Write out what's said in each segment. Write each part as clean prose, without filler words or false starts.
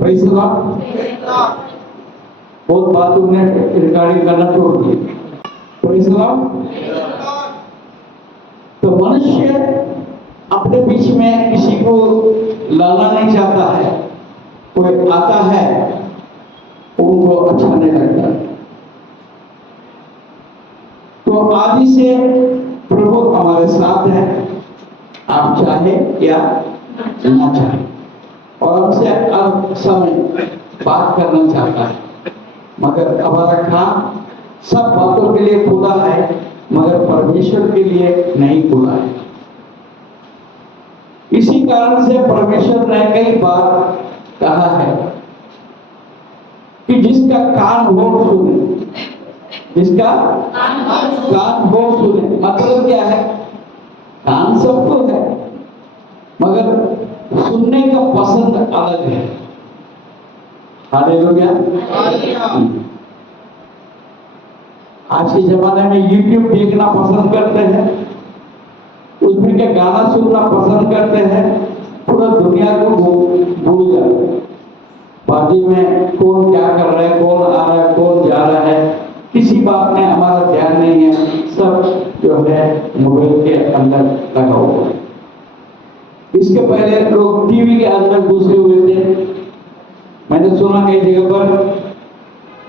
Praise the Lord. बहुत बात तुमने रिकॉर्डिंग करना छोड़ दी। Praise the Lord. तो मनुष्य अपने बीच में किसी को लाना नहीं चाहता है, कोई आता है उनको अच्छा नहीं लगता। तो आदि से प्रभु हमारे साथ है, आप चाहे या ना चाहे, और हमसे अब समय बात करना चाहता है, मगर हमारा काम सब बातों के लिए खुला है, मगर परमेश्वर के लिए नहीं खुला है। इसी कारण से परमेश्वर ने कई बार कहा है कि जिसका कान हो सुने, जिसका कान हो सुने। मतलब क्या है? कान सबको है, मगर सुनने का पसंद अलग है। हालेलुया। आज के जमाने में YouTube देखना पसंद करते हैं, उसमें क्या गाना सुनना पसंद करते हैं, पूरा दुनिया को भूल जाते हैं। बाजू में कौन क्या कर रहा है, कौन आ रहा है, कौन जा रहा है, किसी बात में हमारा ध्यान नहीं है। सब जो है मोबाइल के अंदर लगा हुआ है। इसके पहले लोग टीवी के अंदर घुसे हुए थे। मैंने सुना कई जगह पर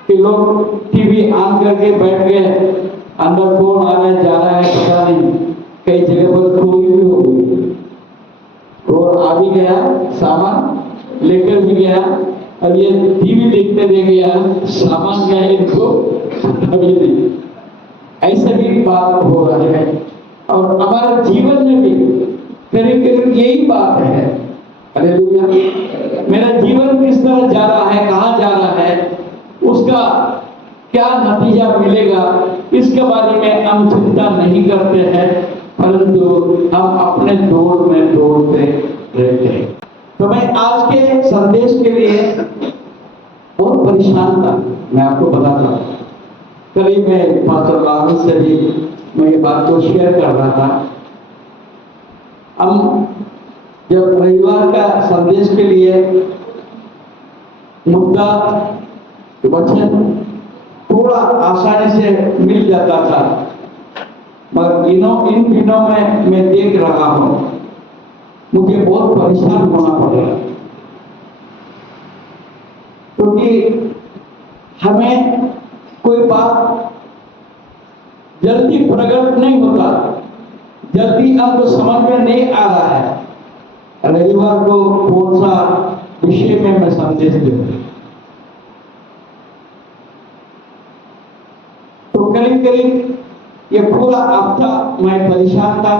कि लोग टीवी ऑन करके बैठ गए, अंदर कौन आ रहा है जा रहा है पता नहीं। कई जगह पर चोरी भी हो गई, और आ भी गया, सामान लेकर भी गया, और ये टीवी देखते रह गया, सामान क्या है इनको अभी नहीं। ऐसा भी बात हो रहा है, और हमारे जीवन में भी करीब करीब यही बात है। हालेलुया। मेरा जीवन किस तरह जा रहा है, कहाँ जा रहा है, उसका क्या नतीजा मिलेगा, इसके बारे में हम चिंता नहीं करते हैं, परंतु हम अपने दौड़ में दौड़ते रहते हैं। तो मैं आज के संदेश के लिए बहुत परेशान था, मैं आपको बताता हूँ। करीब मैं पास्टर राहुल से भी मैं ये बात को शेयर कर रहा था। हम जब रविवार का संदेश के लिए मुद्दा वचन थोड़ा आसानी से मिल जाता था, मगर इन दिनों में मैं देख रहा हूं मुझे बहुत परेशान होना पड़ रहा है, क्योंकि हमें कोई बात जल्दी प्रकट नहीं होता, जल्दी हमको समझ में नहीं आ रहा है रविवार को कौन सा विषय में मैं संदेश दूं। तो करीब करीब ये पूरा हफ्ता मैं परेशान था।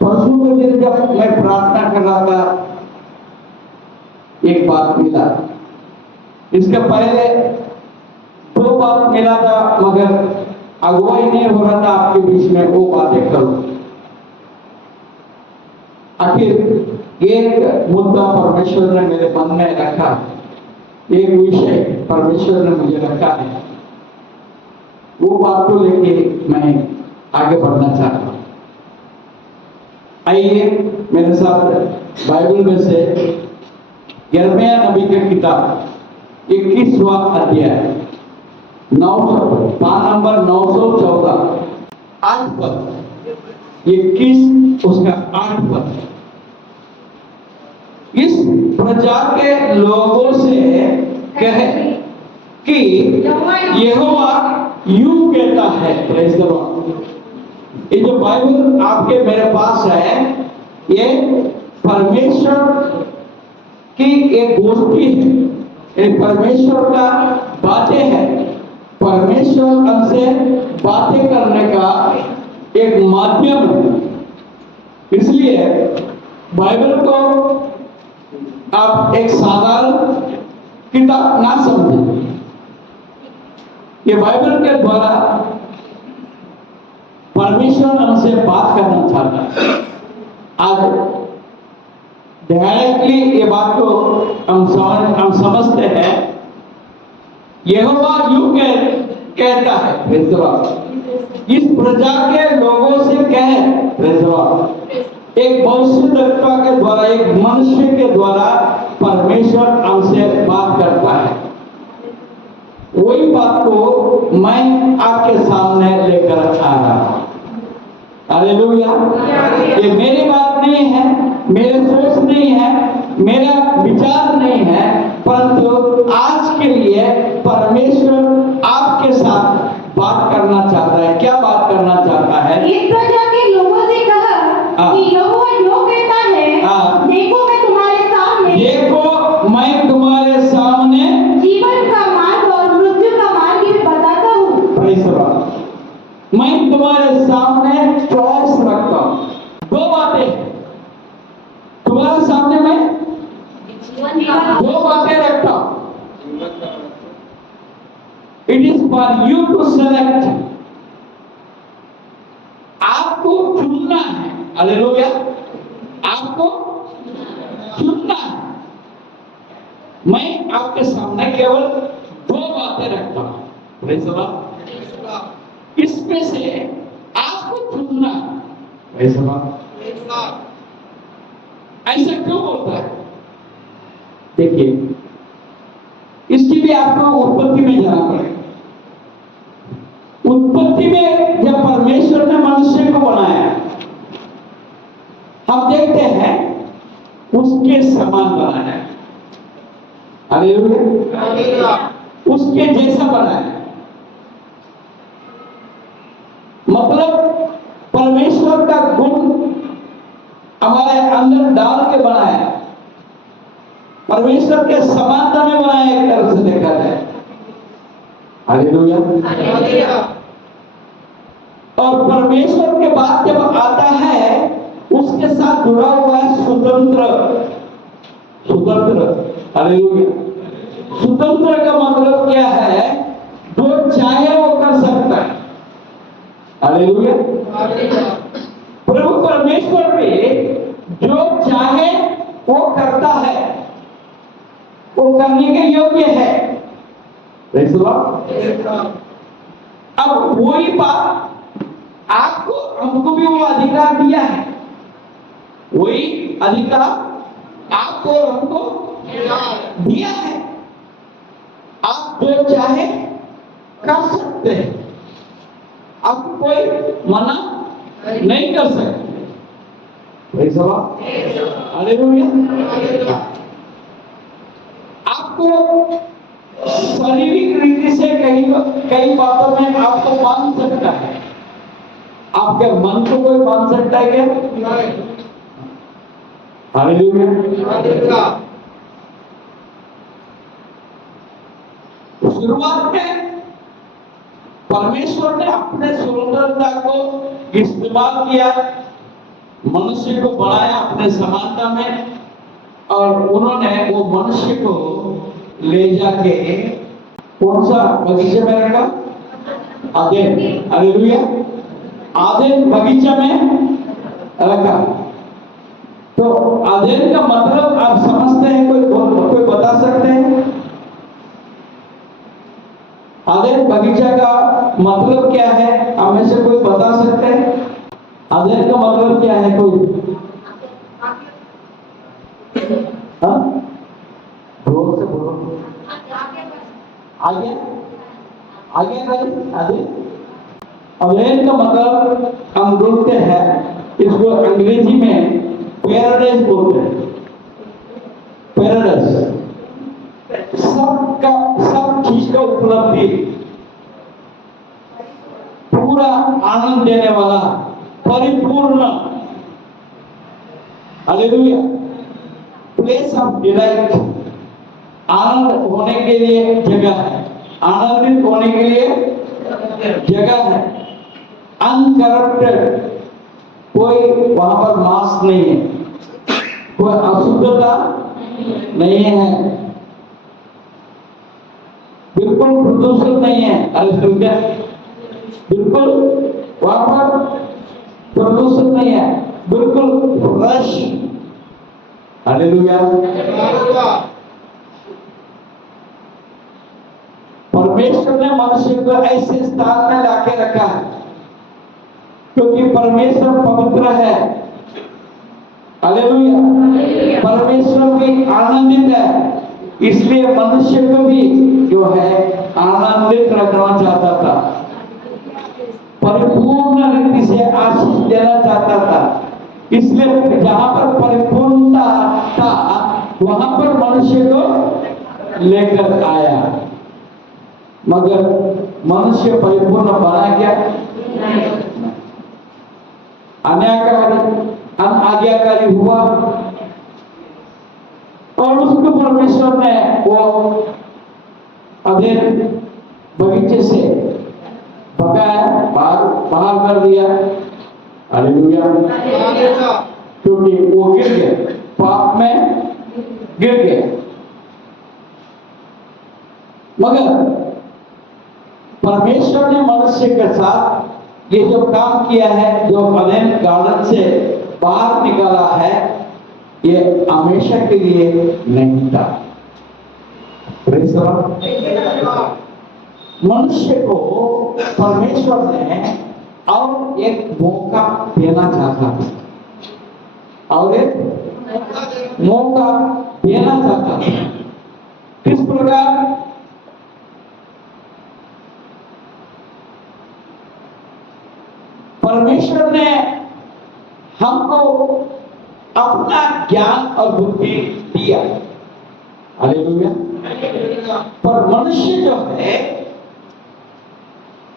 परसों के दिन जब मैं प्रार्थना कर रहा था, एक बात मिला। इसके पहले दो बात मिला था, मगर अगुवाई नहीं हो रहा था आपके बीच में वो बातें करूं। आखिर एक मुद्दा परमेश्वर ने मेरे मन में रखा, एक विषय परमेश्वर ने मुझे रखा है, वो बात को लेके मैं आगे बढ़ना चाहता हूं। आइए मेरे साथ बाइबल में से यिर्मयाह नबी की किताब 21वां अध्याय 9 914 8 पद, 21 उसका 8 पद। इस प्रजा के लोगों से कहे कि यहोवा यूं कहता है। Praise the Lord. ये जो बाइबल आपके मेरे पास है, ये परमेश्वर की एक गोष्ठी है, ये परमेश्वर का बातें है, परमेश्वर हमसे बातें करने का एक माध्यम है। इसलिए बाइबल को आप एक साधारण किताब ना समझें। ये बाइबल के द्वारा परमेश्वर हमसे बात करना चाहता है। आज डायरेक्टली ये बात को हम समझते हैं। यहोवा यूं कहता है, प्रेज़ द लॉर्ड, इस प्रजा के लोगों से कहे, प्रेज़ द लॉर्ड, एक भविष्यद्वक्ता के द्वारा, एक मनुष्य के द्वारा परमेश्वर हमसे बात करता है। वही बात को मैं आपके सामने लेकर आ रहा हूं। हालेलुया। ये मेरी बात नहीं है, मेरे सोच नहीं है, मेरा विचार नहीं है, परंतु आज के लिए परमेश्वर आपके साथ बात करना चाहता है। क्या बात करना चाहता है? इस प्रजा के लोगों से कहा कि यहोवा यो कहता है, देखो मैं तुम्हारे सामने, देखो मैं तुम्हारे सामने जीवन का मार्ग और मृत्यु का मार्ग भी बताता हूँ। मैं तुम्हारे सामने चॉइस रखता हूँ। दो बातें तुम्हारे सामने मैं दो बातें रखता हूँ। It is for you to select. आपको चुनना है। हालेलुया। आपको चुनना है। मैं आपके सामने केवल दो बातें रखता हूं। Praise the Lord. इसमें से आपको चुनना है। Praise the Lord. ऐसा क्यों होता है? देखिए, इसकी भी आपको उत्पत्ति में जाना पड़ेगा। उत्पत्ति में जब परमेश्वर ने मनुष्य को बनाया, हम देखते हैं उसके समान बनाया। हालेलुया। उसके जैसा बनाया। मतलब परमेश्वर का गुण हमारे अंदर डाल के बनाया। परमेश्वर के समानता में बनाया, एक तरह से देखा जाए। हालेलुया। और परमेश्वर के बाद जब आता है, उसके साथ जुड़ा हुआ है स्वतंत्र। हालेलुया। स्वतंत्र का मतलब क्या है? जो चाहे वो कर सकता है। हालेलुया। प्रभु परमेश्वर भी जो चाहे वो करता है, वो करने के योग्य है। Praise the Lord. अब वही बात आपको, हमको भी वो अधिकार दिया है। वही अधिकार आपको और हमको दिया है। आप जो चाहे कर सकते हैं। आपको कोई मना नहीं कर सकते। Praise the Lord. हालेलुया। आपको शारीरिक रीति से कई बातों में आपको बांध सकता है। आपके मन को कोई बांध सकता है क्या? हालेलुया। शुरुआत में परमेश्वर ने अपने स्वतंत्रता को इस्तेमाल किया, मनुष्य को बनाया अपने समानता में, और उन्होंने वो मनुष्य को ले जाके कौन सा बगीचे में रखा? आदेन। हालेलुया। आदेन बगीचा में रखा। तो आदेन का मतलब आप समझते हैं? कोई बता सकते हैं? आदेन बगीचा का मतलब क्या है? आप में से कोई बता सकते हैं? आदेन का मतलब क्या है? कोई जोर से बोलो। आगे आगे आगे। अलेन का मतलब हम बोलते हैं, इसको अंग्रेजी में पैराडाइज बोलते हैं। पैराडाइज सब चीज का उपलब्धि, पूरा आनंद देने वाला, परिपूर्ण। हालेलुया। प्लेस ऑफ डिलाइट, आनंद होने के लिए जगह है, आनंदित होने के लिए जगह है। अनकरप्टेड, कोई वहां पर मांस नहीं है, कोई अशुद्धता नहीं है, बिल्कुल प्रदूषण नहीं है। हालेलुया। बिल्कुल वहां पर प्रदूषण नहीं है, बिल्कुल फ्रेश। हालेलुया। परमेश्वर ने मनुष्य को ऐसे स्थान में लाके रखा है, क्योंकि परमेश्वर पवित्र है। हालेलुया। परमेश्वर भी आनंदित है, इसलिए मनुष्य को भी जो है आनंदित रखना चाहता था, परिपूर्ण रीति से आशीष देना चाहता था। इसलिए जहां पर परिपूर्णता था वहां पर मनुष्य को लेकर आया, मगर मनुष्य परिपूर्ण बना क्या? आज्ञाकारी हुआ और उसको परमेश्वर ने वो अधेन बगीचे से भगाया, बाहर कर दिया। हालेलुया। क्योंकि वो गिर गए, पाप में गिर गए। मगर परमेश्वर ने मनुष्य के साथ ये जो काम किया है, जो अधेन गार्डन से बाहर निकाला है, ये हमेशा के लिए नहीं था। मनुष्य को परमेश्वर ने और एक मौका देना चाहता था, और एक मौका देना चाहता था। किस प्रकार? परमेश्वर ने हमको अपना ज्ञान और बुद्धि दिया। हालेलुया। पर मनुष्य जो है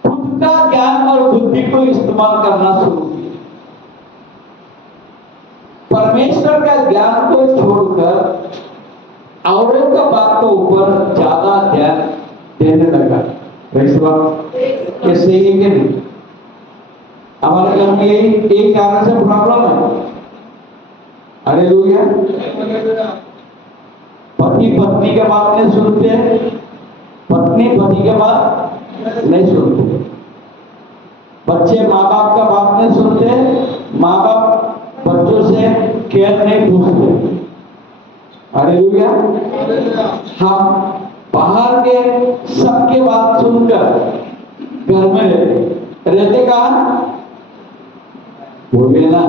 खुद का ज्ञान और बुद्धि को इस्तेमाल करना शुरू किया। परमेश्वर का ज्ञान को छोड़कर औरों का बात के ऊपर ज्यादा ध्यान देने लगा। कैसे ही कि नहीं? हमारे घर में यही कारण से प्रॉब्लम है। हालेलुया। पति पत्नी के बात नहीं सुनते, पत्नी पति के बात नहीं सुनते, बच्चे माँ बाप का बात नहीं सुनते, माँ बाप बच्चों से केयर नहीं पूछते। हालेलुया। हम बाहर के सबके बात सुनकर घर में रहते कहाँ? बोले ना,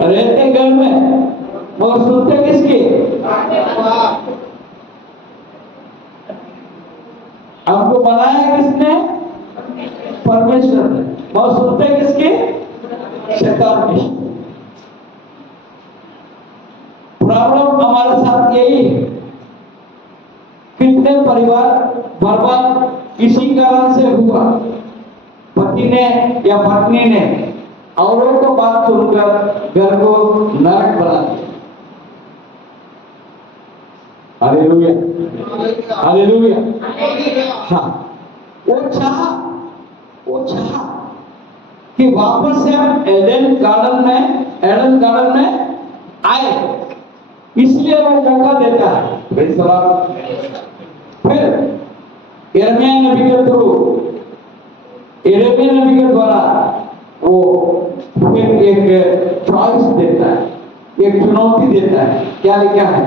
रहते घर में, और सुनते किसकी? हमको बनाया किसने? परमेश्वर ने। और सुनते किसकी? शैतान की। प्रॉब्लम हमारे साथ यही है। कितने परिवार बर्बाद इसी कारण से हुआ। पति ने या पत्नी ने औरों को बात सुनकर घर को नरक बना दिया। हालेलुया। हालेलुया। हाँ, वो चाहा कि वापस से हम एडन गार्डन में आए, इसलिए वो मौका देता है। फिर यिर्मयाह नबी के द्वारा वो फिर एक चॉइस देता है, एक चुनौती देता है। क्या लिखा है?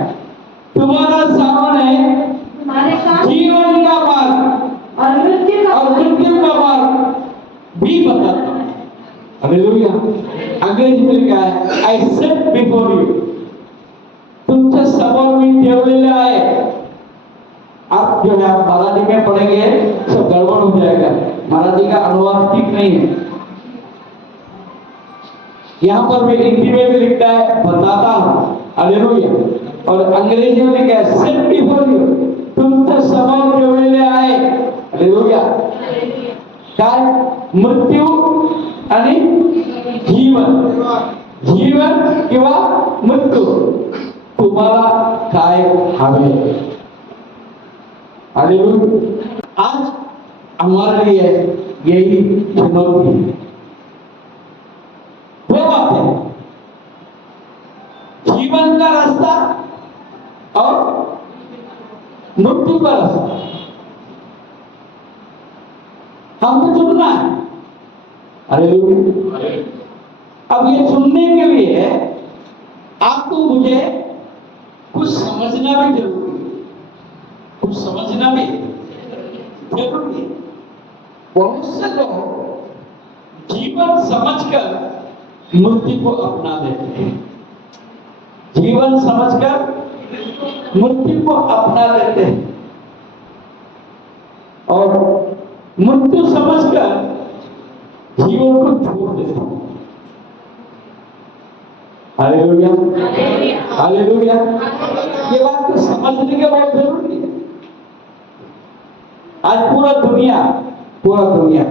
तुम्हारा सामने जीवन का मार्ग और मृत्यु का मार्ग भी बताता है। हालेलुया। अंग्रेजी में लिखा है, आई सेट बिफोर यू, तुमसे समोर में ठेवलेले आहे। आप जो है आप मराठी में पढ़ेंगे सब गड़बड़ हो जाएगा, मराठी का अनुवाद ठीक नहीं है। यहाँ पर भी हिंदी में भी लिखता है बताता हूँ। हालेलुया। और अंग्रेजी में लिखा है सेट बिफोर यू, तुमसे समोर ठेवलेले आहे। हालेलुया। काय? मृत्यू आणि जीवन किंवा मृत्यू, तुम्हाला काय हवे? हालेलुया। आज हमारे लिए यही चुनौती है। दो बातें, जीवन का रास्ता और मृत्यु का रास्ता, हमको चुनना है। हालेलुया। अब ये चुनने के लिए आपको मुझे कुछ समझना भी जरूरी है, कुछ समझना भी जरूरी है। बहुत से लोग जीवन समझकर मृत्यु को अपना देते हैं। जीवन समझकर मृत्यु को अपना लेते हैं और मृत्यु समझकर जीवन को छोड़ देते हैं। Hallelujah, hallelujah. ये बात तो समझने के बहुत जरूरी है। आज पूरा दुनिया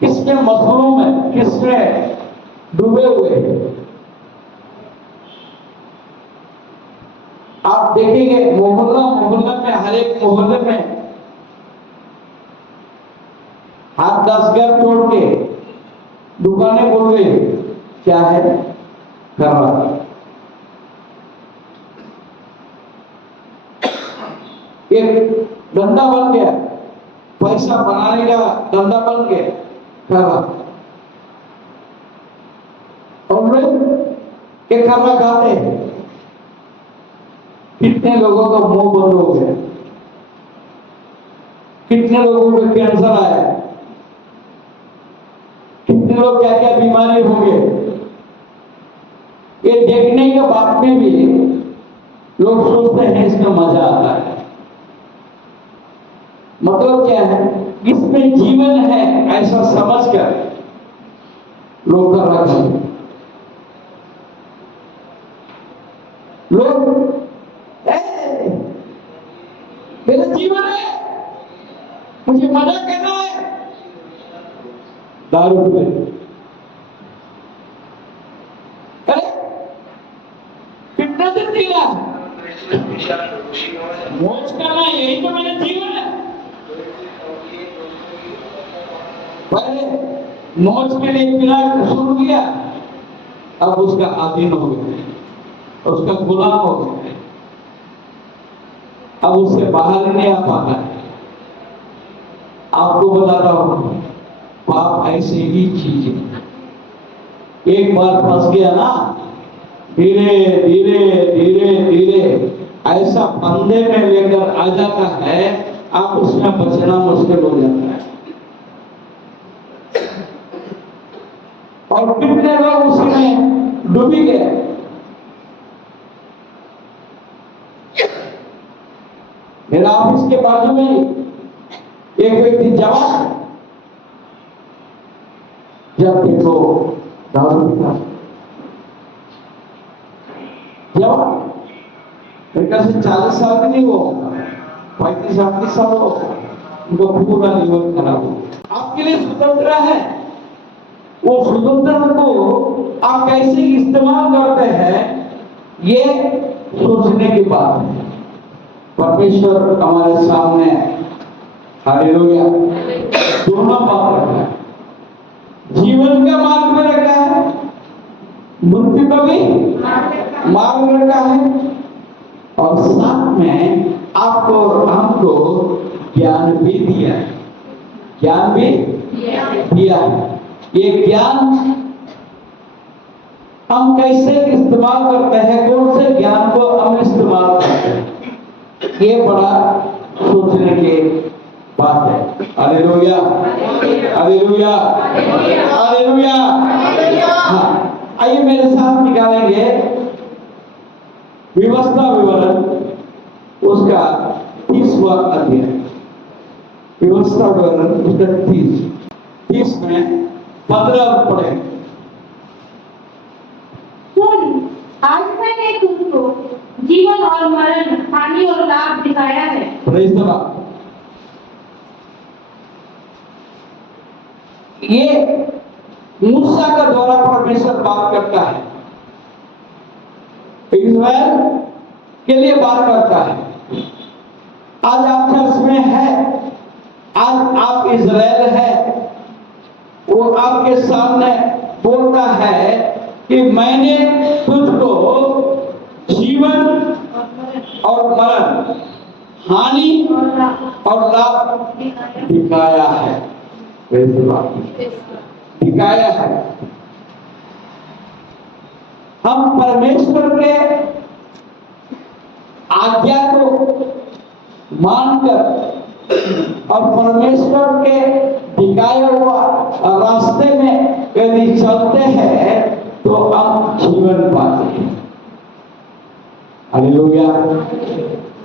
किसमें मसलों में, किसमें डूबे हुए हैं। आप देखेंगे मोहल्ला में, हर एक मोहल्ले में आप 10 घर तोड़ के दुकानें खोल गए, क्या है कर रहा। एक धंधा बन गया, पैसा बनाने का धंधा बन गया, कर रहा। और लोग एक खाना खाते हैं, कितने लोगों का मुंह बंद हो गया, कितने लोगों को कैंसर आया, कितने लोग क्या क्या बीमारी हो गए। ये देखने के बाद में भी लोग सोचते हैं इसमें मजा आता है। मतलब क्या है, इसमें जीवन है ऐसा समझकर लोग कर रखते हैं। लोग मेरा जीवन है, मुझे मजा करना है, दारू पे कितना दिन जीना, मौज करना, यही तो मेरा जीवन है। पहले मौज के लिए पीना शुरू किया, अब उसका अधीन हो गया, उसका गुलाम हो गया, अब उससे बाहर नहीं आ पाता है। आपको बताता हूं, पाप ऐसी ही चीज है, एक बार फंस गया ना, धीरे धीरे धीरे धीरे ऐसा फंदे में लेकर आ जाता है, आप उसमें बचना मुश्किल हो जाता है। और कितने लोग उसमें डूबी गए। मेरा ऑफिस के बाजू में एक व्यक्ति जवान, जब देखो दारू पीता, जवान, मेरे से 40 साल का नहीं हो, 35-38 साल हो, उनको पूरा जीवन खराब हो। आपके लिए स्वतंत्र है, वो स्वतंत्र को आप कैसे इस्तेमाल करते हैं, ये सोचने की बात है। परमेश्वर हमारे सामने, हालेलुया, दोनों बात रखा है। जीवन का मार्ग में रखा है, मृत्यु का भी मार्ग रखा है, और साथ में आपको और हमको ज्ञान भी दिया है, ज्ञान भी दिया है। ये ज्ञान हम कैसे इस्तेमाल करते हैं, कौन से ज्ञान को हम इस्तेमाल करते हैं, ये बड़ा सोचने की बात है। Hallelujah, hallelujah, hallelujah. हाँ, आइए मेरे साथ निकालेंगे व्यवस्था विवरण, उसका 30वां अध्याय। व्यवस्था विवरण उसका 30 में 15 पढ़े। सुन, आज मैंने तुमको जीवन और मरण, हानि और लाभ दिखाया है। Praise the Lord. ये मूसा का द्वारा परमेश्वर बात करता है, इस्राएल के लिए बात करता है। आज आप चर्च में है, आज आप इस्राएल है, वो आपके सामने बोलता है कि मैंने तुझको जीवन और मरण, हानि और लाभ दिखाया है, दिखाया है। हम परमेश्वर के आज्ञा को मानकर और परमेश्वर के दिखाया हुआ रास्ते में यदि चलते हैं तो हम जीवन पाते हैं। हालेलुया।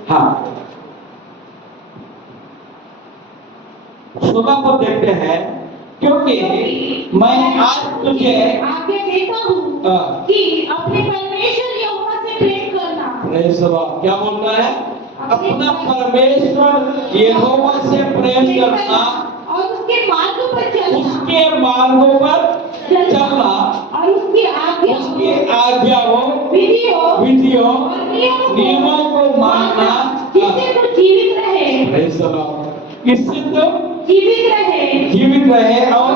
हाँ, 16 को देखते हैं, क्योंकि मैं आज तुझे आज्ञा देता हूँ कि अपने परमेश्वर यहोवा से प्रेम करना। प्रेम सभा क्या बोलता है? अपना परमेश्वर यहोवा से प्रेम करना और उसके मार्गों पर चलना, उसके मार्गों पर चलना और उसकी आज्ञाओं विधियों और नियमों को मानना, जिससे तू जीवित रहे। प्रेम सभा, इससे तो जीवित रहे और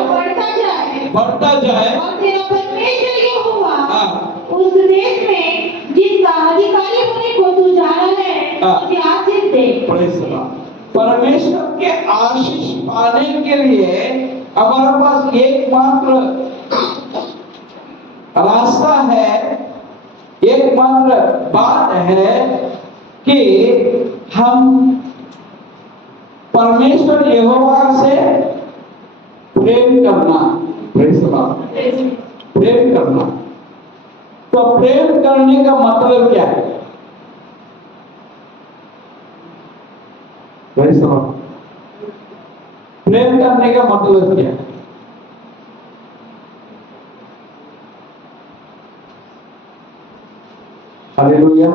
बढ़ता जाए और तेरा परमेश्वर यहोवा उस देश में जिसका अधिकारी होने को तू जा रहा है तुझे आशीष दे। प्रेम सभा, परमेश्वर के आशीष पाने के लिए हमारे पास एकमात्र रास्ता है, एकमात्र बात है कि हम परमेश्वर यहोवा से प्रेम करना। प्रेम करना, तो प्रेम करने का मतलब क्या है? प्रेम करने का मतलब क्या है? हालेलुया।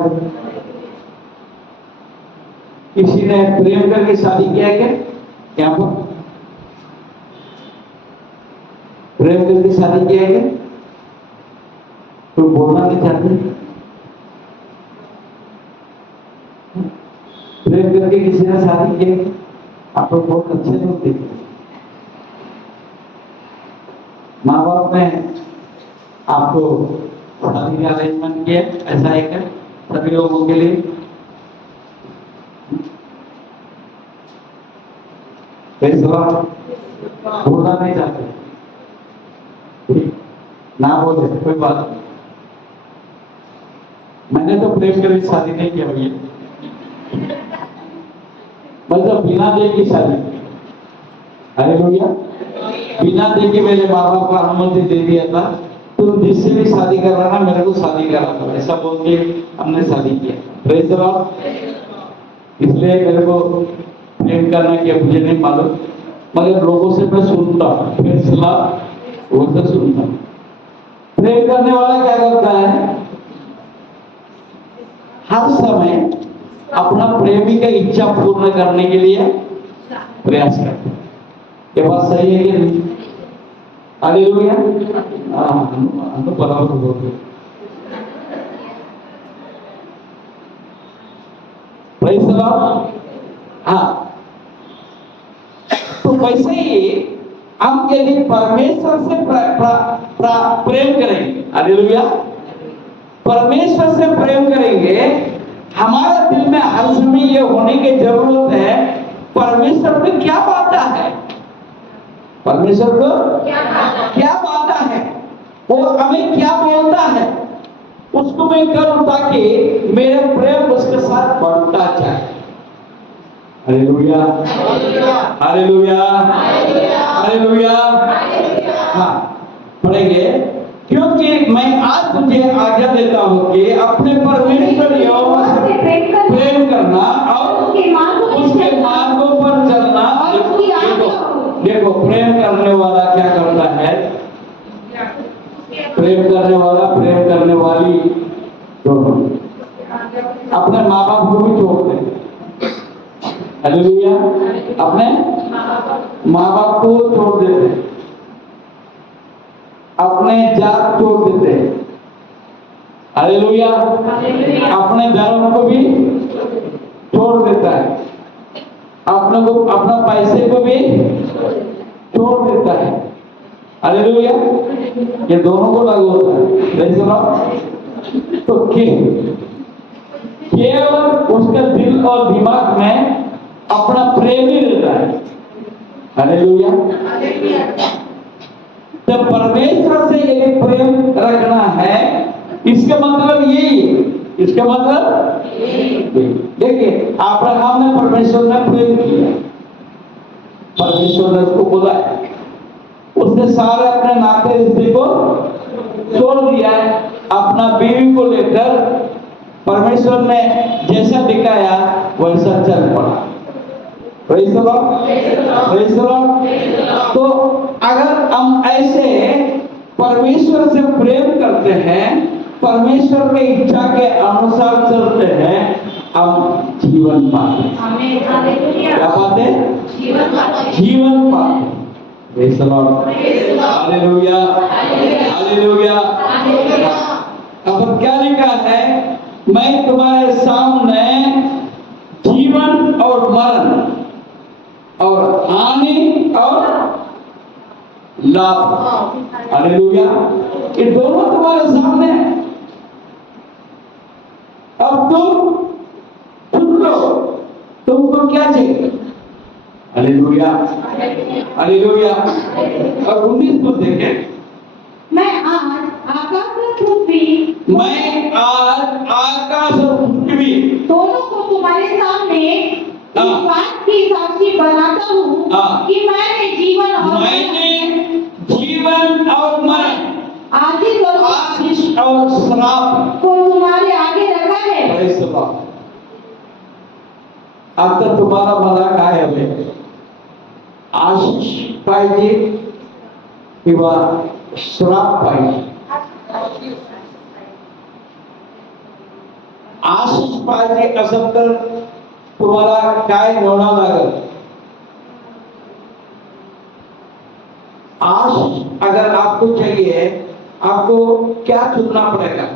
किसी ने प्रेम करके शादी किया है क्या? यहाँ पर प्रेम करके शादी किया है क्या? तो बोलना नहीं चाहते? प्रेम करके किसी ने शादी किया है? आप लोग बहुत अच्छे लोग थे। माँ बाप ने आपको शादी का अरेंजमेंट किया, ऐसा है क्या सभी लोगों के लिए? बोलना नहीं चाहते, ना बोले कोई बात नहीं। मैंने तो प्रेम करके शादी नहीं किया भैया, मतलब बिना दे की शादी। हालेलुया। बिना दे के मेरे माँ बाप का अनुमति दे दिया था, तुम जिससे भी शादी कर रहा ना मेरे को शादी करा था, ऐसा बोल के हमने शादी किया। Praise the Lord. इसलिए मेरे को प्रेम करना क्या मुझे नहीं मालूम, मगर लोगों से मैं सुनता फिर सलाह वो से सुनता। प्रेम करने वाला क्या करता है? हर समय अपना प्रेमी का इच्छा पूर्ण करने के लिए प्रयास करता है। ये बात सही है कि नहीं? हालेलुया। हम तो बराबर बोलते हैं। Praise the Lord. हाँ, तो वैसे ही हम यदि परमेश्वर से प्रेम करेंगे, हालेलुया, परमेश्वर से प्रेम करेंगे, हमारा दिल में हर समय ये होने की जरूरत है परमेश्वर को क्या पाता है, परमेश्वर को क्या पाता है, वो हमें क्या बोलता है, उसको मैं करूं ताकि मेरा प्रेम उसके साथ बढ़ता जाए। Hallelujah, hallelujah, hallelujah. हाँ, पढ़ेंगे, क्योंकि मैं आज तुझे आज्ञा देता हूँ कि अपने परमेश्वर यहोवा से प्रेम करना और उसके मार्गों पर चलना। देखो प्रेम करने वाला क्या करता है? प्रेम करने वाला, प्रेम करने वाली दोनों अपने माँ बाप को भी छोड़ दे। हालेलुया। अपने माँ बाप को छोड़ देते, अपने जात छोड़ देते। हालेलुया। अपने धर्म को भी छोड़ देता है, अपने को, अपना पैसे को भी छोड़ देता है। हालेलुया। ये दोनों को लागू होता है। तो केवल उसके दिल और दिमाग में अपना प्रेम ही रहता है। हालेलुया। जब परमेश्वर से यदि प्रेम रखना है, इसका मतलब यही है, इसका मतलब देखिए, अब्राहम ने परमेश्वर ने प्रेम किया, परमेश्वर ने उसको बुलाया, उसने सारे अपने नाते रिश्ते को छोड़ दिया है, अपना बीवी को लेकर परमेश्वर ने जैसा दिखाया वैसा चल पड़ा। Praise the Lord, praise the Lord. तो अगर हम ऐसे परमेश्वर से प्रेम करते हैं, परमेश्वर की इच्छा के अनुसार चलते हैं, हम जीवन पाते हैं। आमीन, हालेलुया। क्या पाते हैं? जीवन पाते हैं। जीवन पाते हैं। Praise the Lord, hallelujah, hallelujah. अब क्या लिखा है? मैं तुम्हारे सामने जीवन और मरण और हानि और लाभ, हालेलुया, ये दोनों तुम्हारे सामने हैं। अब तुम चुन लो, तुमको क्या चाहिए? Hallelujah, hallelujah. और 19 को देखें। मैं आज आकाश और पृथ्वी दोनों को तुम्हारे सामने इस बात की साक्षी बनाता हूँ कि मैंने जीवन और मरण, आशीष और श्राप को तुम्हारे आगे रखा है। Praise the Lord. आता तुम्हाला मला काय हवे? आशीष पाहिजे किंवा श्राप पाहिजे? आशीष पाहिजे असेल तर तुम्हाला काय निवडावं लागेल? आशीष अगर आपको चाहिए, आपको क्या चुनना पड़ेगा?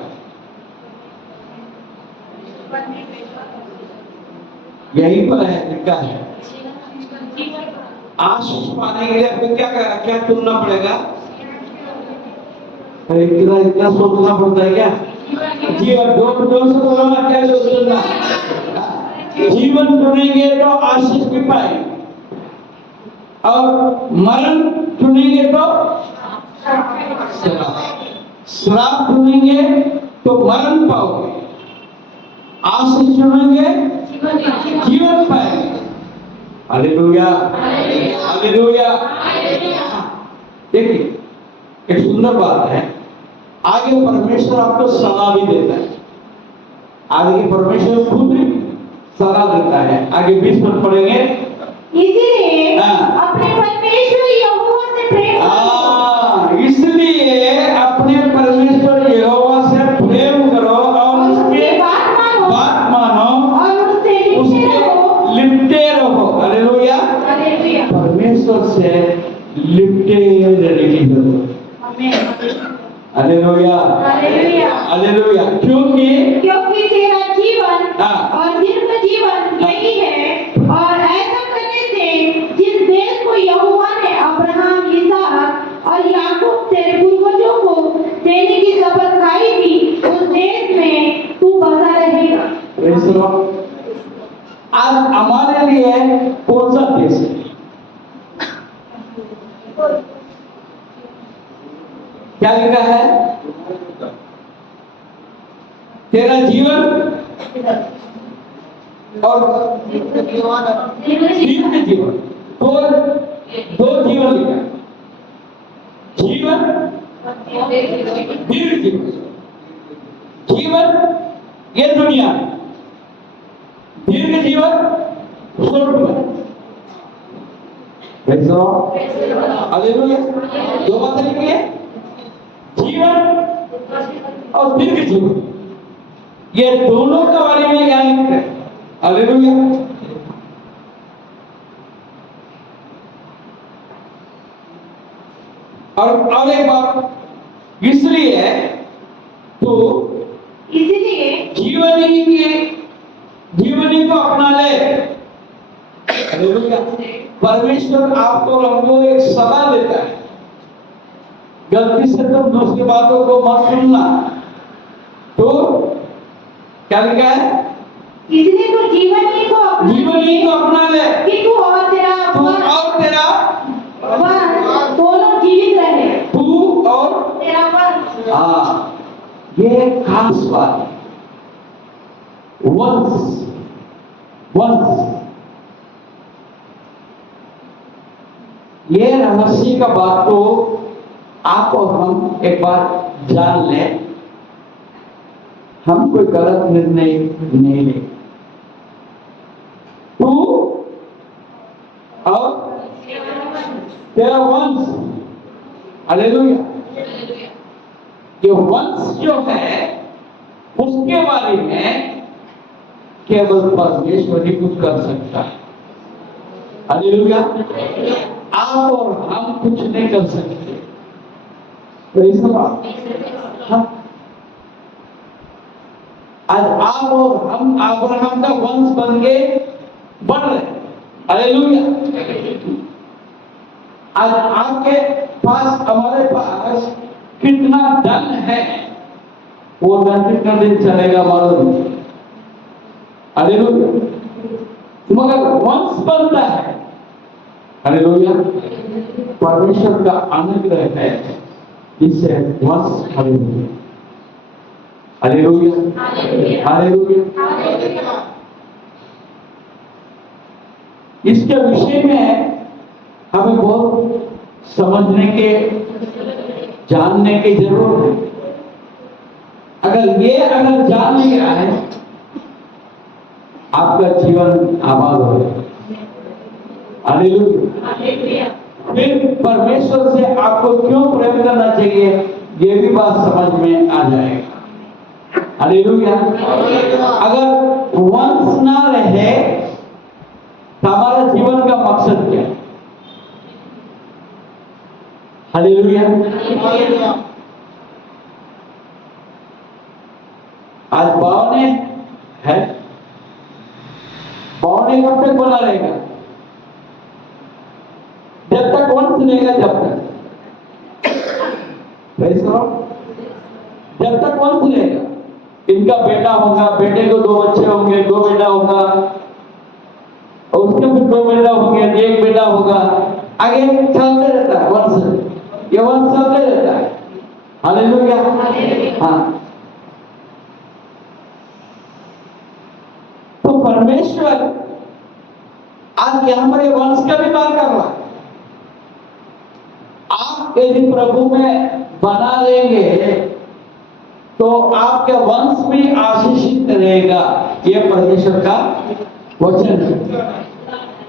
यही पर है, लिखा है। आशीष पाने के लिए आपको क्या चुनना पड़ेगा? इतना सोचना पड़ता है क्या? जीवन जोर से बोलो ना, क्या चुनना? जीवन चुनेंगे तो आशीष भी पाएंगे, और मरण चुनेंगे तो श्राप चुनेंगे तो मरण पाओगे, आशीष चुनेंगे जीवन पाएंगे। Hallelujah, hallelujah. देखिए, एक सुंदर बात है, आगे परमेश्वर आपको सलाह भी देता है। आगे परमेश्वर खुद भी सलाह देता है। आगे 20 पद पढ़ेंगे। इसीलिए अपने परमेश्वर यहोवा से प्रेम करो। इसलिए अपने परमेश्वर यहोवा से प्रेम करो और उसके बात मानो और उससे लिपटे रहो। Hallelujah, hallelujah. परमेश्वर से लिपटे रहने की जरूरत। Hallelujah, hallelujah, hallelujah. क्योंकि तेरा जीवन और दीर्घ जीवन यही है, और ऐसा करने से जिस देश को यहोवा ने अब्राहम, इसहाक और याकूब तेरे पूर्वजों को देने की शपथ खाई थी, उस देश में तू बसा रहेगा। Praise the Lord. आज हमारे लिए कौन सा देश है? क्या लिखा है? तेरा जीवन और दीर्घ जीवन, दो जीवन लिखा है। जीवन, दीर्घ जीवन। जीवन ये दुनिया में, दीर्घ जीवन स्वर्ग में। Praise the Lord, hallelujah. दो बातें लिखी है, जीवन और दीर्घ जीवन। ये दोनों के बारे में क्या लिखते हैं? हालेलुया। और एक बात, इसलिए जीवनी को अपना ले। हालेलुया। परमेश्वर आपको हमको एक सलाह देता है, गलती से तुम दूसरी बातों को मत सुनना। तो क्या लिखा है? इसलिए तो जीवनी को अपना ले कि तू और तेरा वंश दोनों जीवित रहे। तू और तेरा वंश। ये खास बात है। वंश ये रहस्य का बात तो आप और हम एक बार जान लें। हम कोई गलत निर्णय नहीं ले। तू और तेरा वंश, हालेलुया। ये वंश जो है उसके बारे में केवल परमेश्वर ही कुछ कर सकता है, हालेलुया। आप और हम कुछ नहीं कर सकते। Praise the Lord. हाँ। आज आप और हम अब्राहम का वंश बन के बढ़ रहे, हालेलुया। आज आपके पास, हमारे पास कितना धन है, वो धन कितना दिन चलेगा मालूम नहीं, हालेलुया। मगर वंश बनता है, हालेलुया। परमेश्वर का अनुग्रह है, इससे वंश हालेलुया, हालेलुया, हालेलुया। इसके विषय में हमें बहुत समझने के, जानने की जरूरत है। अगर जान लिया है, आपका जीवन आबाद हो जाएगा, हालेलुया। फिर परमेश्वर से आपको क्यों प्रेम करना चाहिए, ये भी बात समझ में आ जाएगा, हालेलुया। अगर वंश ना रहे तो हमारा जीवन का मकसद क्या है, हालेलुया। आज बावने है, बावने कब तक बना रहेगा, जब तक वंश रहेगा, जब तक जब तक वंश रहेगा। इनका बेटा होगा, बेटे को 2 बच्चे होंगे, 2 बेटा होगा, और उसके फिर 2 बेटा होंगे, 1 बेटा होगा, आगे चलते रहता है वंश, ये वंश चलते रहता है, हालेलुया। हाँ, तो परमेश्वर आज यहाँ पर ये वंश का भी बात कर रहा है। आप यदि प्रभु में बना लेंगे तो आपके वंश भी आशीषित रहेगा, ये परमेश्वर का वचन है,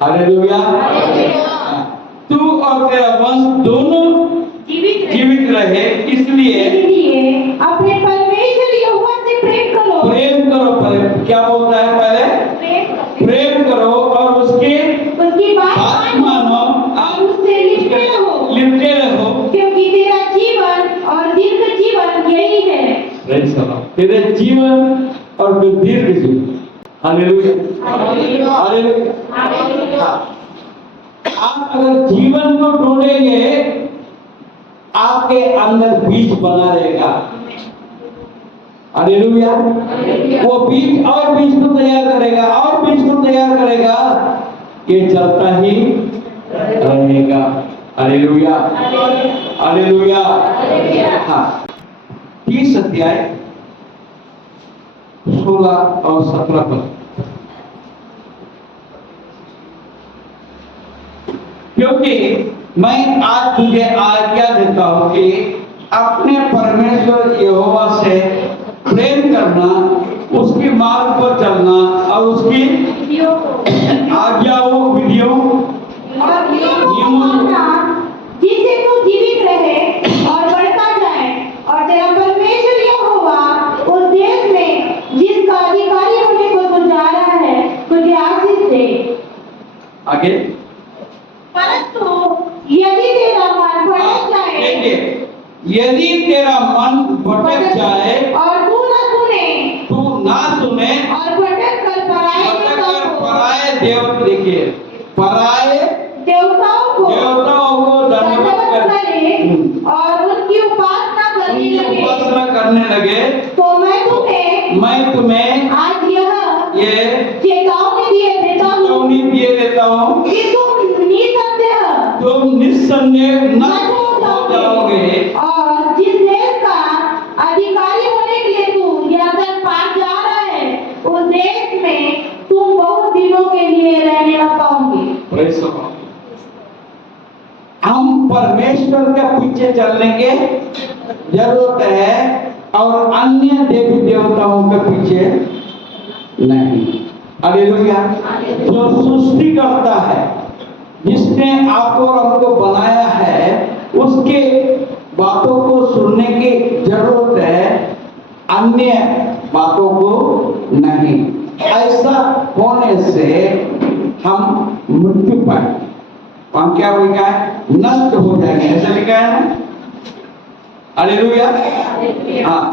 हालेलुया। तू और तेरा वंश दोनों जीवित रहे, इसलिए अपने परमेश्वर यहोवा से प्रेम करो। प्रेम करो, प्रेम क्या बोलता है, पहले प्रेम करो और उसकी बात मानो और उससे लिपटे रहो, क्योंकि तेरा जीवन और दीर्घ जीवन यही है। तेरे जीवन और दीर्घ जीवन, हालेलुया, हालेलुया। आप अगर जीवन को ढूंढेंगे, आपके अंदर बीज बना रहेगा, हालेलुया। वो बीज और बीज को तैयार करेगा, और बीज को तैयार करेगा, ये चलता ही रहेगा, हालेलुया, हालेलुया। हाँ, 30 अध्याय 16 और 17 पद। क्योंकि मैं आज तुझे आज्ञा देता हूं कि अपने परमेश्वर यहोवा से प्रेम करना, उसकी मार्ग पर चलना और उसकी आज्ञाओं, विधियों और नियमों जिससे तू जीवित रहे और बढ़ता जाए, और तेरा परमेश्वर यहोवा उस देश में जिसका अधिकारी होने को तू जा रहा है, तुझे आशीष दे। आगे, परंतु यदि तेरा मन भटक जाए, यदि तेरा मन भटक जाए और तू ना सुने और भटक कर पराये देखिए, पराये देवताओं को धन्यवाद करे और उनकी उपासना करने लगे, तो मैं तुम्हें आज ये चेतावनी दिए देता हूँ कि तुम निस्संदेह नष्ट हो जाओगे, और जिस देश का अधिकारी होने के लिए तू यात्रा पार जा रहा है, उस देश में तुम बहुत दिनों के लिए रहने न पाओगे। हम परमेश्वर के पीछे चलने की जरूरत है, और अन्य देवी देवताओं के पीछे नहीं। हालेलुया। जो सृष्टि करता है, जिसने आपको और हमको बनाया है, उसके बातों को सुनने की जरूरत है, अन्य बातों को नहीं। ऐसा होने से हम मृत्यु पाए, हम क्या हो गया है, नष्ट हो जाएंगे। ऐसा लिखा है ना। हालेलुया। हाँ,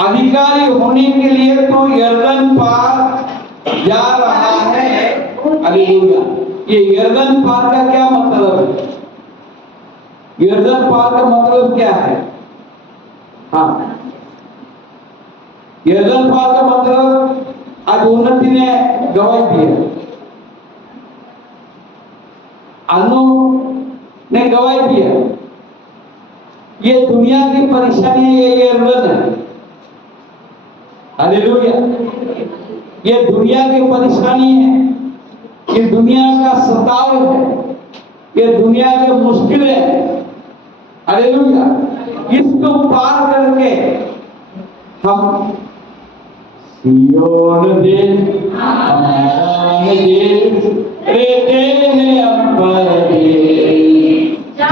अधिकारी होने के लिए तो यर्दन पार जा रहा है। हालेलुया। ये यर्दन पार का क्या मतलब है? यर्दन पार का मतलब क्या है? हाँ, यर्दन पार का मतलब आज उन्नति ने गवाही दिया, अनु ने गवाही दिया। ये दुनिया की परेशानी है, ये यर्दन है। हालेलुया। ये दुनिया की परेशानी है, ये दुनिया का सताव है, ये दुनिया की मुश्किल है। हालेलुया। इसको पार करके हम सियोन देश हमारा देश, रहते हैं हम परदेश,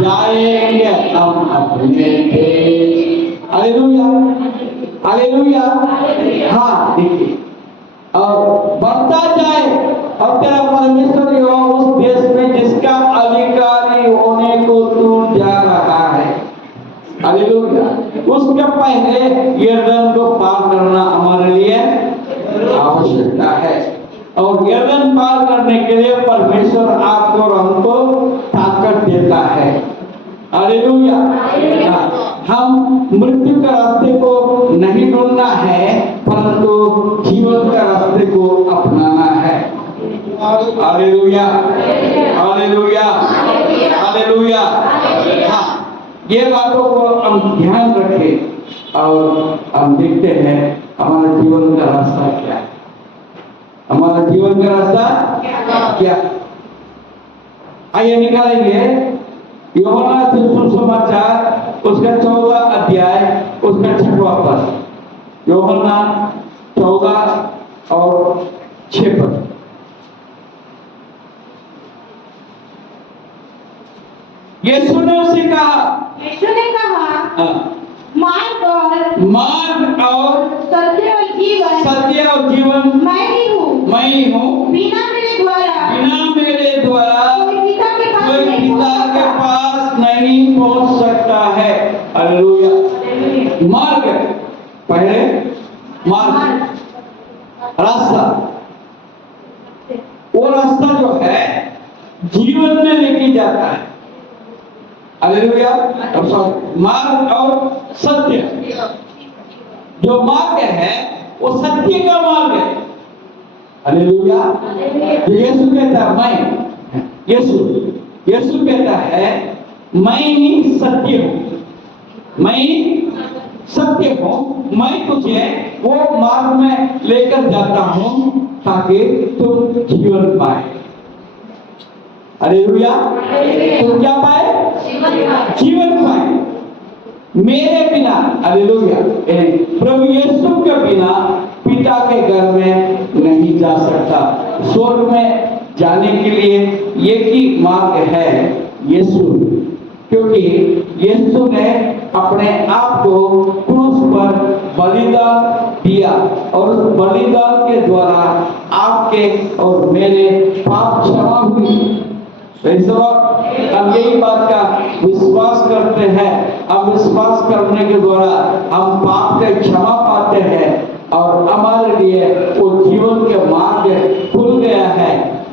जाएंगे हम अपने देश। हालेलुया। हालेलुया। हाँ, देखिए, और बढ़ता जाए और तेरा परमेश्वर यहोवा उस देश में जिसका अधिकारी होने को तू जा रहा है। हालेलुया। उसके पहले यर्दन को पार करना हमारे लिए आवश्यकता है, और यर्दन पार करने के लिए परमेश्वर आपको और हमको ताकत देता है। हालेलुया। हम मृत्यु के रास्ते को नहीं ढूंढना है, परंतु जीवन के रास्ते को अपनाना है। हालेलुया। हालेलुया। हालेलुया। हाँ, ये बातों को हम ध्यान रखें और हम देखते हैं हमारा जीवन का रास्ता क्या है। हमारा जीवन का रास्ता क्या? आइए निकालेंगे यूहन्ना सुसमाचार उसका 14 अध्याय उसका 6वां पद। यूहन्ना 14 और 6 पद। यीशु ने उसे कहा, यीशु ने कहा, मार्ग और सत्य और जीवन मैं ही हूँ। बिना मेरे द्वारा कोई पिता के पास नहीं पहुंच सकता है। हालेलुया। मार्ग, पहले मार्ग, रास्ता, वो रास्ता जो है जीवन में लेके जाता है। हालेलुया। मार्ग और सत्य, जो मार्ग है वो सत्य का मार्ग है। हालेलुया। यीशु कहता है मैं, यीशु कहता है मैं ही सत्य हूँ, मैं ही सत्य हूँ, मैं तुझे वो मार्ग में लेकर जाता हूँ ताकि तुम जीवन पाए। हालेलुया। तुम क्या पाए? जीवन पाए। मेरे बिना, हालेलुया, प्रभु यीशु के बिना पिता के घर में नहीं जा सकता। स्वर्ग में जाने के लिए एक ही मार्ग है, यीशु, क्योंकि यीशु ने अपने आप को क्रूस पर बलिदान दिया और उस बलिदान के द्वारा आपके और मेरे पाप क्षमा हुई। हम यही बात का विश्वास करते हैं। अब विश्वास करने के द्वारा हम पाप के क्षमा पाते हैं और हमारे लिए वो जीवन के मार्ग खुल गया है।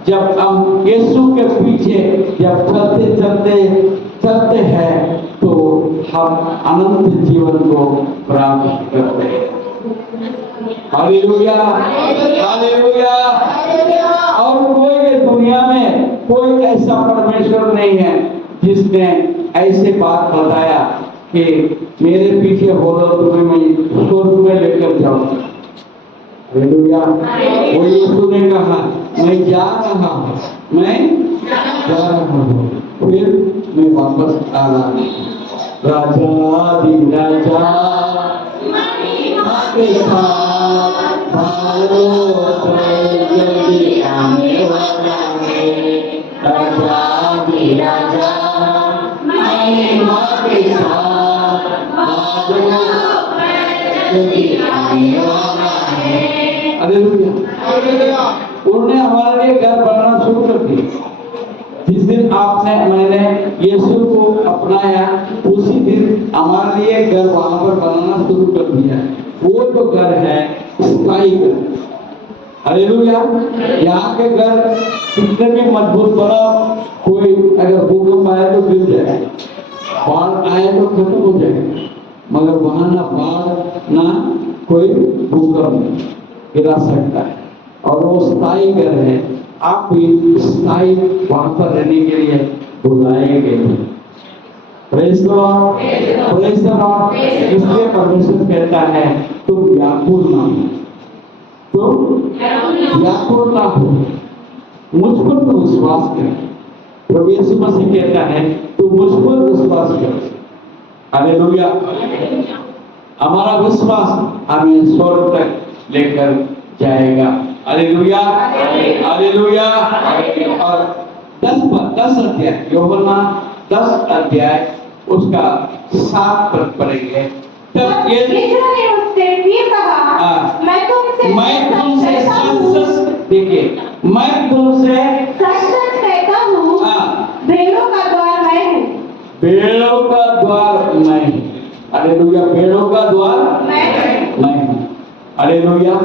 जब हम यीशु के पीछे जब चलते हैं तो हम अनंत जीवन को प्राप्त करते हैं। हालेलुया। हालेलुया। और कोई दुनिया में कोई ऐसा परमेश्वर नहीं है जिसने ऐसे बात बताया कि मेरे पीछे हो लो तुम्हें मैं स्वर्ग में लेकर जाऊंगा। हालेलुया। वो यीशु ने कहा मैं जा रहा हूँ, मैं जा रहा हूँ, फिर मैं वापस आ रहा हूँ। राजाधिराजा महिमा के साथ भारत में जल्दी आने वाला है। राजाधिराजा महिमा के साथ भारत में जल्दी आने वाला है। हालेलुया। उन्होंने हमारे लिए घर बनाना शुरू कर दिया। जिस दिन आपने मैंने यीशु को अपनाया उसी दिन हमारे लिए घर वहां पर बनाना शुरू कर दिया। वो जो घर है स्थायी घर। हालेलुया। यहाँ के घर कितने भी मजबूत बनाओ, कोई अगर भूकंप आए तो गिर जाए, बाढ़ आए तो खत्म हो जाए, मगर वहां ना बाढ़ ना कोई भूकंप गिरा सकता है। और वो स्थायी घर है। आप भी स्थायी वहां पर रहने के लिए बुलाए गए हैं। Praise the Lord, praise the Lord. इसलिए परमेश्वर कहता है तुम व्याकुल ना हो, तुम व्याकुल ना हो, मुझ पर तो विश्वास कर। प्रभु यीशु मसीह कहता है तुम मुझ पर विश्वास कर। हालेलुया। हमारा विश्वास हमें स्वर्ग तक लेकर जाएगा। Hallelujah, hallelujah. और 10 अध्याय, यूहन्ना 10 अध्याय उसका 7 पद पढ़ेंगे। तब यीशु ने उससे फिर कहा, मैं तुमसे सच देखिए, मैं तुमसे सच कहता हूँ, भेड़ों का द्वार मैं हूँ। भेड़ों का द्वार मैं हूँ। हालेलुया। भेड़ों का द्वार मैं हूँ। Hallelujah,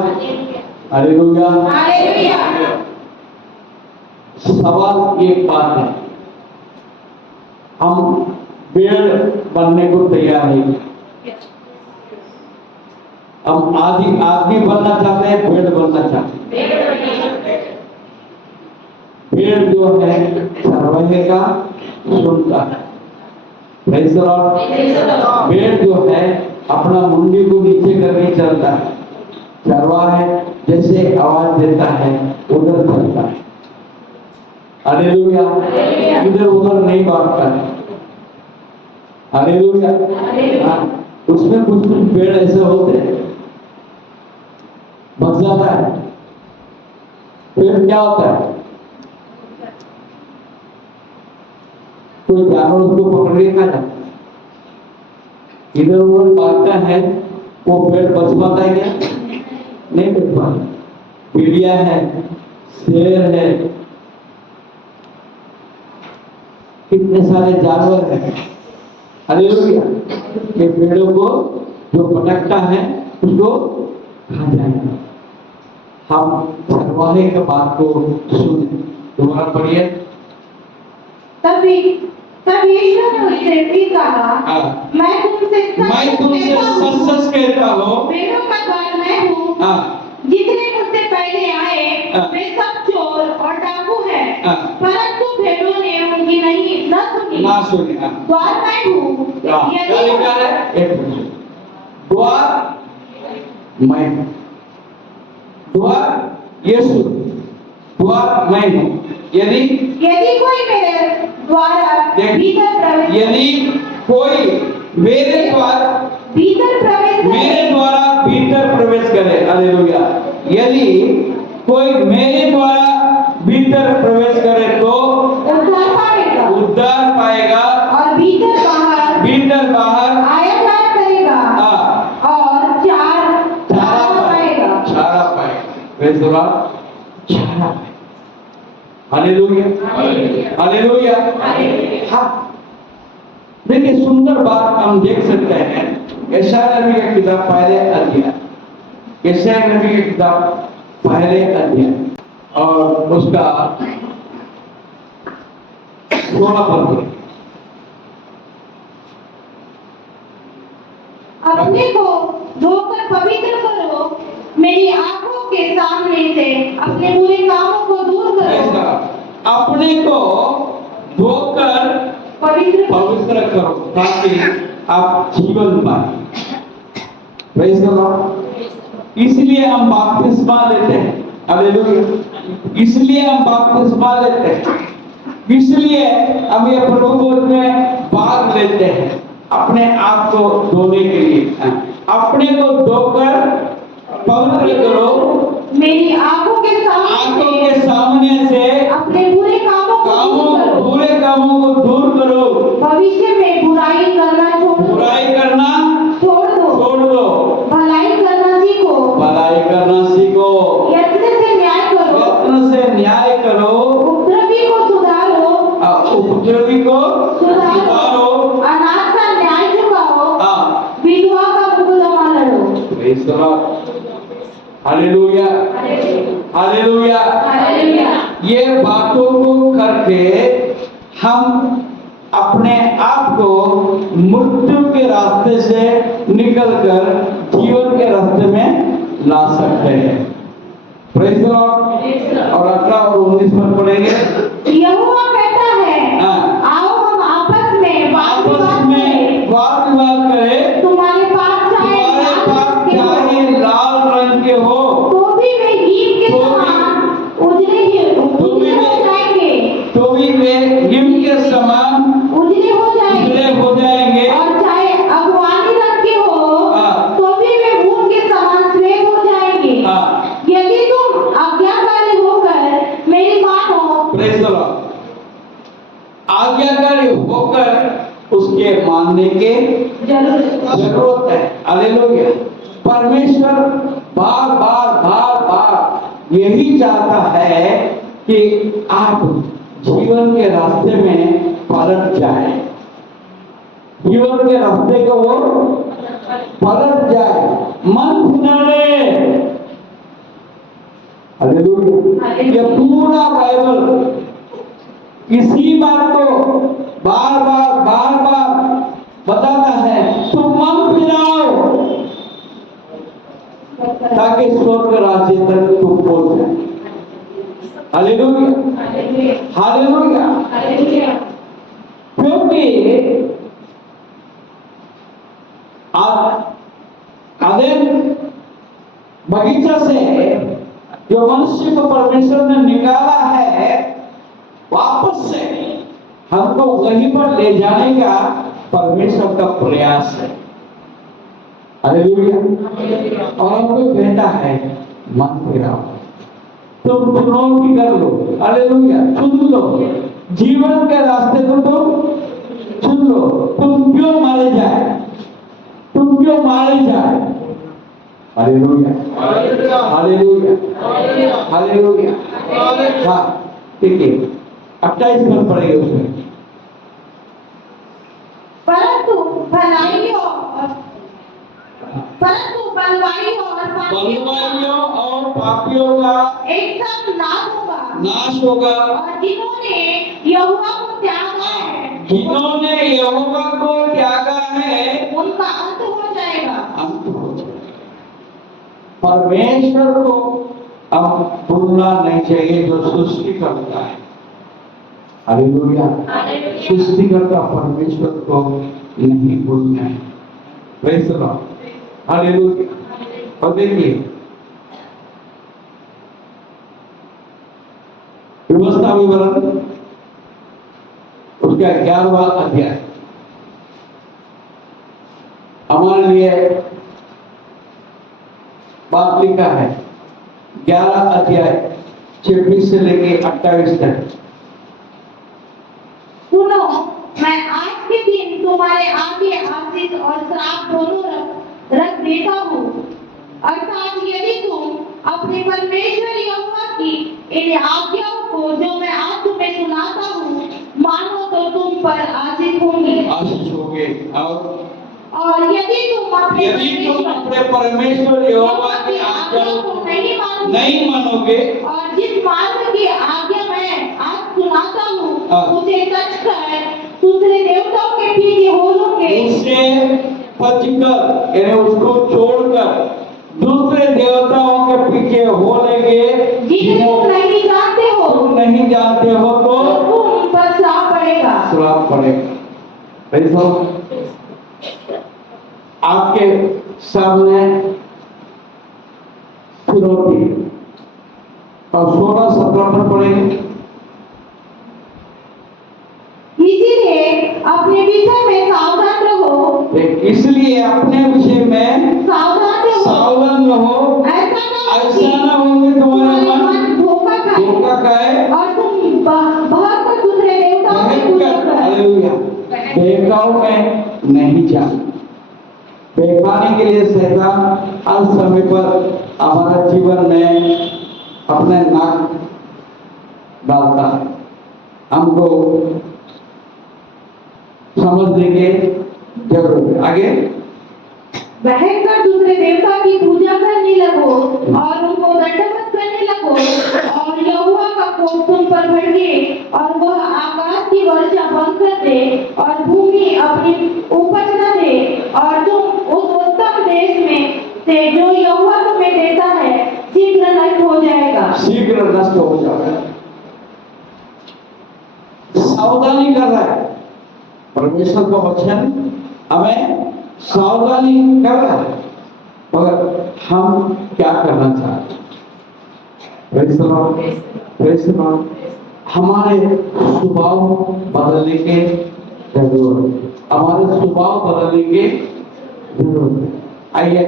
hallelujah, hallelujah. सवाल एक बात है, हम भेड़ बनने को तैयार हैं। हम आदमी बनना चाहते हैं, भेड़ बनना चाहते हैं। भेड़ जो है चरवाहे का सुनता है। Praise the Lord. भेड़ जो है अपना मुंडी को नीचे करके चलता है। चरवाहा जैसे आवाज देता है उधर चलता है। हालेलुया। इधर उधर नहीं भागता है। हालेलुया। उसमें कुछ पेड़ ऐसे होते हैं, बच जाता है। पेड़ क्या होता है, कोई जानवर उसको पकड़ के खा जाता है। इधर उधर भागता है, वो पेड़ बच पाता है क्या? नहीं बच पाता। चिड़िया है, शेर है, कितने सारे जानवर हैं। हालेलुया। ये पेड़ों को जो पटकता है उसको खा जाएगा। हम चरवाहे के बात को सुने। दोबारा पढ़िए। तब यीशु ने उससे भी कहा, मैं तुमसे सच कहता हूँ, भेड़ों का द्वार मैं हूँ। जितने मुझसे पहले आए वे सब चोर और डाकू हैं, परंतु भेड़ों ने उनकी ना सुनी। द्वार मैं हूँ। क्या लिखा है? द्वार मैं हूँ। द्वार यीशु, द्वार मैं हूँ। यदि कोई मेरे द्वारा भीतर प्रवेश, यदि कोई मेरे द्वारा भीतर प्रवेश करे। हालेलुया। यदि कोई मेरे द्वारा भीतर प्रवेश करे तो उद्धार पाएगा और भीतर बाहर आया जाया करेगा और चारा पाएगा। Praise the lord. चारा। Hallelujah, hallelujah. हाँ, देखिए सुंदर बात हम देख सकते हैं। यशायाह नबी की किताब पहले अध्याय, यशायाह नबी की किताब पहले अध्याय और उसका 16 पद। अपने को धोकर पवित्र करो, मेरी आंखों के सामने से अपने बुरे कामों को दूर करो। अपने को धोकर पवित्र करो ताकि आप जीवन पाए। Praise the Lord. इसलिए हम बपतिस्मा लेते हैं। हालेलुया। इसलिए हम बपतिस्मा लेते हैं, इसलिए हम ये प्रभु भोज में भाग लेते हैं। अपने आप को धोने के लिए अपने को धोकर पवित्र करो, मेरी आंखों के सामने से अपने बुरे कामों को बुरे कामों को दूर करो, भविष्य में बुराई करना छोड़ दो, छोड़ दो, भलाई करना सीखो, यत्न से न्याय करो, उपद्रवी को सुधारो, अनाथ का न्याय चुकाओ, विधवा का मुकदमा लड़ो। Hallelujah, hallelujah. ये बातों को करके हम अपने आप को मृत्यु के रास्ते से निकलकर जीवन के रास्ते में ला सकते हैं। Praise the Lord. और 18 और 19 पर पढ़ेंगे। यहोवा कहता है, आओ हम आपस में वाद विवाद करें। तुम्हारे पास चाहे लाल रंग के हो तो भी वे हिम के समान उजले हो जाएंगे, और चाहे अगवानी रंग के हो तो भी वे ऊन के समान श्वेत हो जाएंगे। यदि तुम आज्ञाकारी होकर मेरी मानो, प्रेज़ द लॉर्ड, आज्ञाकारी होकर उसके मानने के जरूरत है। हालेलुया। परमेश्वर बार बार यही चाहता है कि आप जीवन के रास्ते में पलट जाए, जीवन के रास्ते को वो पलट जाए, मन फिराए। हालेलुया। ये पूरा बाइबल इसी बात को बार बार बताता है, तुम मन फिराओ ताकि स्वर्ग राज्य तक तुम पहुंच जाए। Hallelujah, hallelujah. क्योंकि अदन बगीचा से जो मनुष्य को परमेश्वर ने निकाला है, वापस से हमको वहीं पर ले जाने का परमेश्वर का प्रयास है। हालेलुया। और हमको कहता है, मन फिराओ, तुम चुनौती कर लो। हालेलुया। चुन लो, जीवन के रास्ते को तुम चुन लो। तुम क्यों मारे जाए? Hallelujah, hallelujah, hallelujah. हाँ, ठीक है। 28 पर पढ़ेंगे उसमें। परंतु बलवाइयों और पापियों का एक साथ नाश होगा। और जिन्होंने यहोवा को त्यागा है, उनका अंत हो जाएगा। परमेश्वर को अब भूलना नहीं चाहिए जो सृष्टि करता है। हालेलुया। सृष्टि करता परमेश्वर को नहीं भूलना है। Praise the Lord. हालेलुया। और देखिए व्यवस्था विवरण उसका 11वां अध्याय हमारे लिए बात लिखा है। 11 अध्याय 26 से लेके 28 तक। सुनो, मैं आज के दिन तुम्हारे आगे आशीष और श्राप दोनों रख देता हूँ। अर्थात यदि तुम अपने परमेश्वर यहोवा की इन आज्ञाओं को जो मैं आज तुम्हें सुनाता हूँ मानो तो तुम पर आशीष होंगे। और यदि तुम अपने परमेश्वर यहोवा की आज्ञाओं को नहीं मानोगे और जिस मार्ग की आज्ञा मैं आज सुनाता हूँ उसे तज कर दूसरे देवताओं के पीछे हो लोगे, उसको छोड़कर दूसरे देवताओं के पीछे हो लेंगे जिन्हें तुम नहीं जानते हो तो तुम पर श्राप पड़ेगा। आपके सामने चुनौती और 16-17 पर पड़ेंगे। इसीलिए अपने विषय में सावधान रहो अपने विषय में सावधान रहो, ऐसा ना हो कि तुम्हारा मन धोखा खाए और तुम बहकर दूसरे देवताओं की पूजा करो। हालेलुया, बहकाव में नहीं जाना। बहकाने के लिए शैतान हर समय पर हमारा जीवन में अपने नाक डालता है। हमको समझने की जरूरत है। आगे, बहकर दूसरे देवता की पूजा करने लगो और उनको दंडवत करने लगो और यहोवा का कोप तुम पर भड़के और वह आकाश की वर्षा बंद कर दे और भूमि अपनी उपज न दे और तुम उस उत्तम देश में से जो यहोवा तुम्हें देता है शीघ्र नष्ट हो जाएगा। शीघ्र नष्ट हो जाएगा। सावधानी कर रहा है परमेश्वर का वचन, हमें सावधानी कर रहा है, मगर हम क्या करना चाहते हैं? Praise the Lord, praise the Lord. हमारे स्वभाव बदलने के जरूरत है, हमारे स्वभाव बदलने के जरूरत है। आइए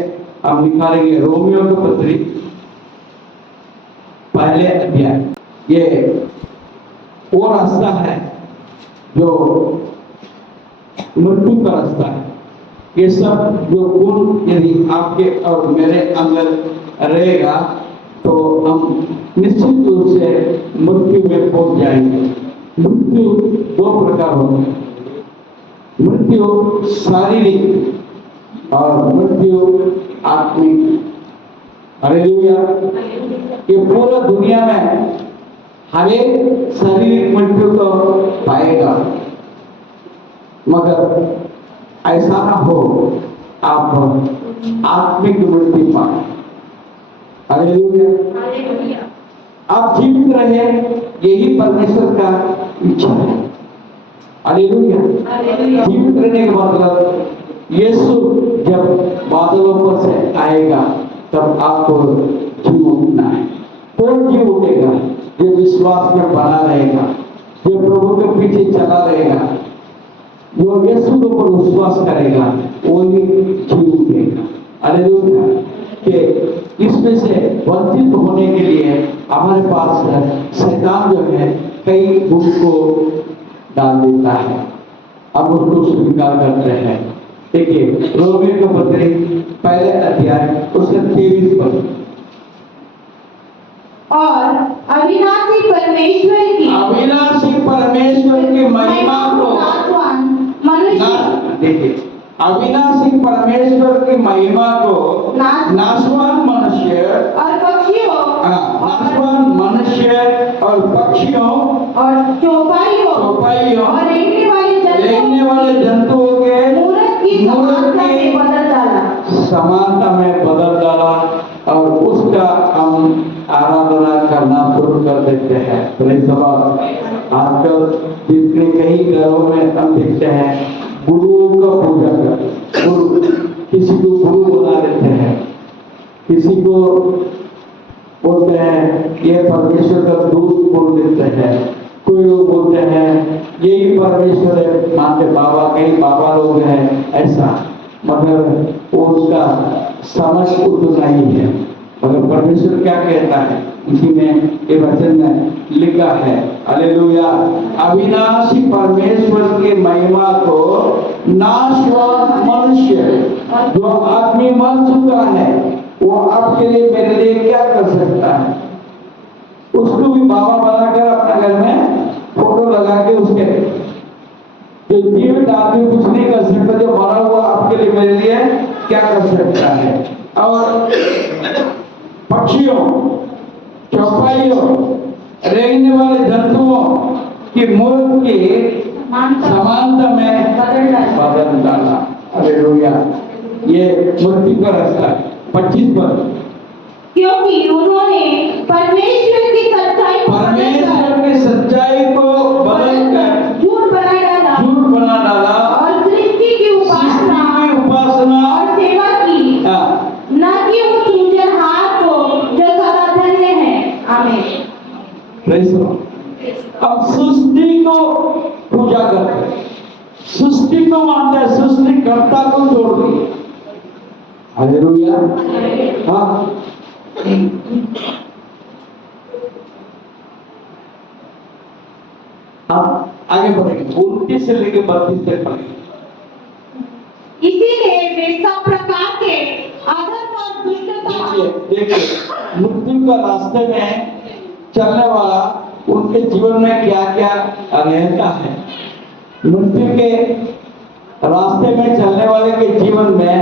हम निकालेंगे रोमियो की पत्री पहले अध्याय। ये वो रास्ता है जो मृत्यु का रास्ता है। ये सब जो गुण यदि आपके और मेरे अंदर रहेगा तो हम निश्चित रूप से मृत्यु में पहुंच जाएंगे। मृत्यु दो प्रकार होती है, मृत्यु शारीरिक और मृत्यु आत्मिक। हालेलुया। ये पूरा दुनिया में हर एक शारीरिक मृत्यु तो पाएगा, मगर ऐसा ना हो आप आत्मिक मृत्यु पाए। हालेलुया। आप जीवित रहे, यही परमेश्वर का इच्छा है। हालेलुया। जीवित रहने का मतलब यीशु जब बादलों पर से आएगा तब आपको जीव उठना है। कौन जीव उठेगा? जो विश्वास में बना रहेगा, जो प्रभु के पीछे चला रहेगा, जो यीशु के ऊपर विश्वास करेगा, वही जीव उठेगा। हालेलुया। कि इसमें से वंचित होने के लिए हमारे पास शैतान जो है कई गुण को डाल देता है, हम उसको स्वीकार करते हैं। देखिए रोमियो की पत्री पहले अध्याय उसके 23 पद। और अविनाशी परमेश्वर की महिमा को नाशवान मनुष्य, देखिए अविनाशी परमेश्वर की महिमा को नाशवान मनुष्य और पक्षियों, नाशवान मनुष्य और पक्षियों और चौपाइयों और रेंगने वाले जंतुओं के मूरत की समानता में बदल डाला और उसका हम आराधना करना शुरू कर देते हैं। Praise the Lord. आजकल जितने कई घरों में हम देखते हैं गुरुओं का पूजा करते, गुरु किसी को गुरु बना देते हैं, किसी को बोलते हैं ये परमेश्वर का दूत बोल देते हैं, कोई लोग बोलते हैं यही परमेश्वर है, मानते बाबा, कई बाबा लोग हैं ऐसा, मगर वो उसका समझ उतना ही है। मगर परमेश्वर क्या कहता है इसी में ये वचन में लिखा है, हालेलुया। अविनाशी परमेश्वर की महिमा को नाशवान मनुष्य, जो आदमी मर चुका है, वो आपके लिए मेरे लिए क्या कर सकता है? उसको भी बाबा बनाकर अपने घर में फोटो लगा के उसके, जो जीवित आदमी कुछ नहीं कर सकता, जो मरा हुआ आपके लिए मेरे लिए क्या कर सकता है? और पक्षियों, चौपाइयों, रेंगने वाले जंतुओं की मूर्त की समानता में बदल डाला। हालेलुया। ये मृत्यु का रास्ता है। 25 पर, क्योंकि उन्होंने परमेश्वर की सच्चाई को बदलकर झूठ बना डाला और सृष्टि की उपासना और सेवा की, न कि उस सृजनहार को जो सदा धन्य है। आमीन। Praise the Lord. अब सृष्टि को पूजा करते हैं, सृष्टि को मानते हैं, सृष्टिकर्ता को छोड़ दिए, हालेलुया। हाँ, अब आगे बढ़ेंगे, 29 से लेकर 32 तक पढ़ेंगे। इसीलिए वे सब प्रकार के अधर्म और दुष्टता देखिए मृत्यु का रास्ते में चलने वाला उनके जीवन में क्या क्या रहता है। मृत्यु के रास्ते में चलने वाले के जीवन में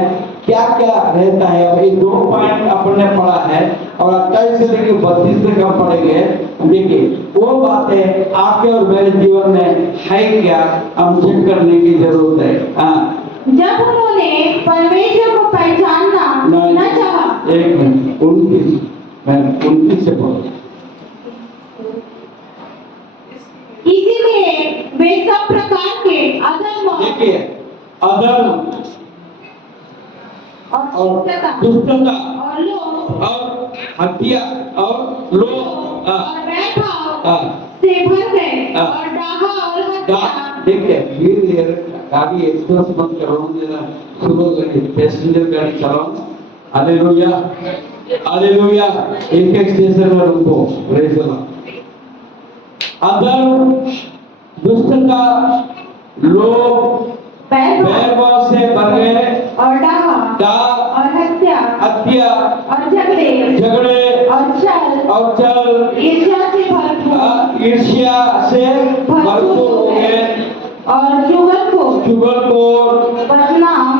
क्या क्या रहता है। अब ये 2 पॉइंट अपने पढ़ा है और 28 से लेकर 32 तक हम पढ़ेंगे। देखिए वो बातें आपके और मेरे जीवन में है क्या, हम चेक करने की जरूरत है। हाँ, जब उन्होंने परमेश्वर को पहचानना न चाहा। एक मिनट, 29 मैं 29 से पढ़ूं। इसीलिए वे सब प्रकार के अधर्म देखिए अधर्म और दुष्टता और लोभ और हत्या और लोभ और वैभव हाँ। से भर गए हाँ। और डाहा और हत्या। देखिए धीरे गाड़ी एक्सप्रेस मत करो, जरा स्लो गाड़ी पैसेंजर गाड़ी चलाओ। Hallelujah hallelujah. एक स्टेशन में रुको, प्रेज द लॉर्ड। अधर्म, दुष्टता, लोभ, वैभव से भर गए और डाहा और हत्या और झगड़े और छल ईर्ष्या से भरपूर हो गए और चुगलखोर बदनाम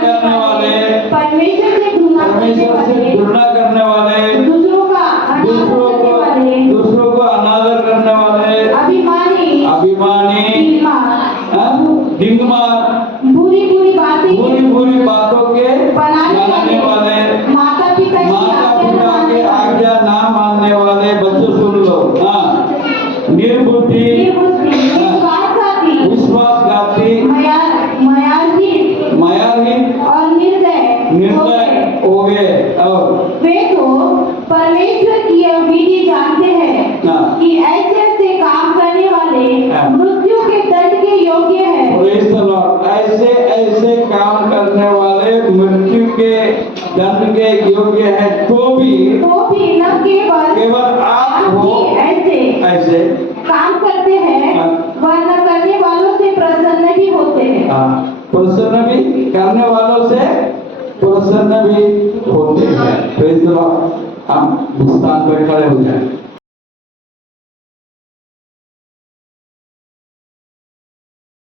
करने वाले, परमेश्वर से घृणा करने वाले, दूसरों को अनादर करने वाले, अभिमानी, डिंगमार, बुरी बातों के बनाने वाले, माता पिता की आज्ञा ना मानने वाले। बच्चों सुन लो। हाँ, निर्बुद्धि, विश्वासघाती, मायावी और निर्दय हो गए। और वे तो परमेश्वर की यह विधि जानते हैं हाँ। कि ऐसे काम करने वाले हाँ। मृत्यु के दंड के योग्य हैं। Praise the Lord। ऐसे काम करने वाले मृत्यु के दंड के योग्य है। तो भी न केवल आप हो ऐसे काम करते हैं, हाँ। वह न करने वालों से प्रसन्न भी होते हैं। प्रसन्न भी करने वालों से प्रसन्न भी होते हैं। Praise the Lord। हम स्थान पर खड़े हो जाए।